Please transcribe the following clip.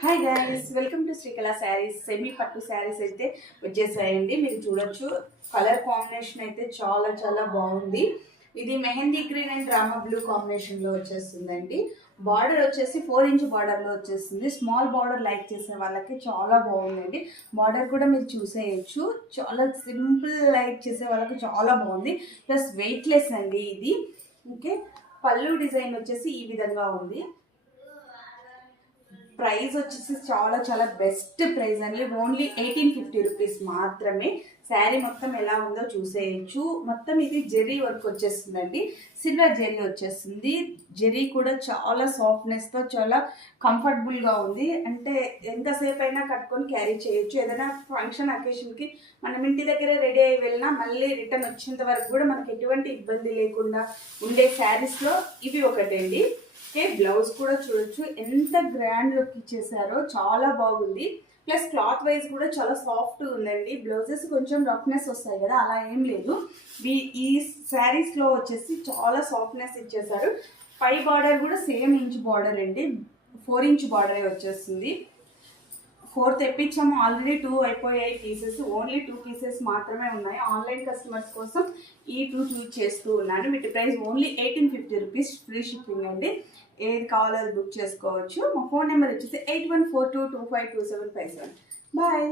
Hi guys, welcome to Srikala saris. Semi పట్టు శారీస్ అయితే వచ్చేసాయండి. మీరు చూడొచ్చు, కలర్ కాంబినేషన్ అయితే చాలా చాలా బాగుంది. ఇది mehndi green and Rama blue కాంబినేషన్లో వచ్చేస్తుందండి. బార్డర్ వచ్చేసి 4 ఇంచ్ బార్డర్లో వచ్చేస్తుంది. స్మాల్ బార్డర్ లైక్ చేసే వాళ్ళకి చాలా బాగుందండి. బార్డర్ కూడా మీరు చూసేయచ్చు. చాలా సింపుల్ లైక్ చేసే వాళ్ళకి చాలా బాగుంది. ప్లస్ వెయిట్లెస్ అండి ఇది. ఓకే, పళ్ళు డిజైన్ వచ్చేసి ఈ విధంగా ఉంది. ప్రైస్ వచ్చేసి చాలా చాలా బెస్ట్ ప్రైస్ అండి. ఓన్లీ 1850 రూపీస్ మాత్రమే. శారీ మొత్తం ఎలా ఉందో చూసేయచ్చు. మొత్తం ఇది జెరీ వర్క్ వచ్చేస్తుందండి. సిల్వర్ జెరీ వచ్చేస్తుంది. జెరీ కూడా చాలా సాఫ్ట్నెస్తో చాలా కంఫర్టబుల్గా ఉంది. అంటే ఎంతసేపు అయినా కట్టుకొని క్యారీ చేయొచ్చు. ఏదైనా ఫంక్షన్ అకేషన్కి మనం ఇంటి దగ్గర రెడీ అయ్యి వెళ్ళినా మళ్ళీ రిటర్న్ వచ్చేంత వరకు కూడా మనకి ఎటువంటి ఇబ్బంది లేకుండా ఉండే శారీస్లో ఇవి ఒకటండి. బ్లౌజ్ కూడా చూడొచ్చు, ఎంత గ్రాండ్ లుక్ ఇచ్చేసారో, చాలా బాగుంది. ప్లస్ క్లాత్ వైజ్ కూడా చాలా సాఫ్ట్ ఉందండి. బ్లౌజెస్ కొంచెం రఫ్నెస్ వస్తాయి కదా, అలా ఏం లేదు. ఈ శారీస్లో వచ్చేసి చాలా సాఫ్ట్నెస్ ఇచ్చేసారు. పై బార్డర్ కూడా సేమ్ ఇంచ్ బార్డర్ అండి, 4 ఇంచ్ బార్డరే వచ్చేస్తుంది. 4 తెప్పించాము, ఆల్రెడీ 2 అయిపోయాయి పీసెస్. ఓన్లీ 2 పీసెస్ మాత్రమే ఉన్నాయి. ఆన్లైన్ కస్టమర్స్ కోసం ఈ 2 చూజ్ చేస్తూ ఉన్నాను. వీటి price only 1850 rupees, free shipping అండి. ఏది కావాలో అది బుక్ చేసుకోవచ్చు. మా ఫోన్ నెంబర్ వచ్చేసి 8142252757. బాయ్.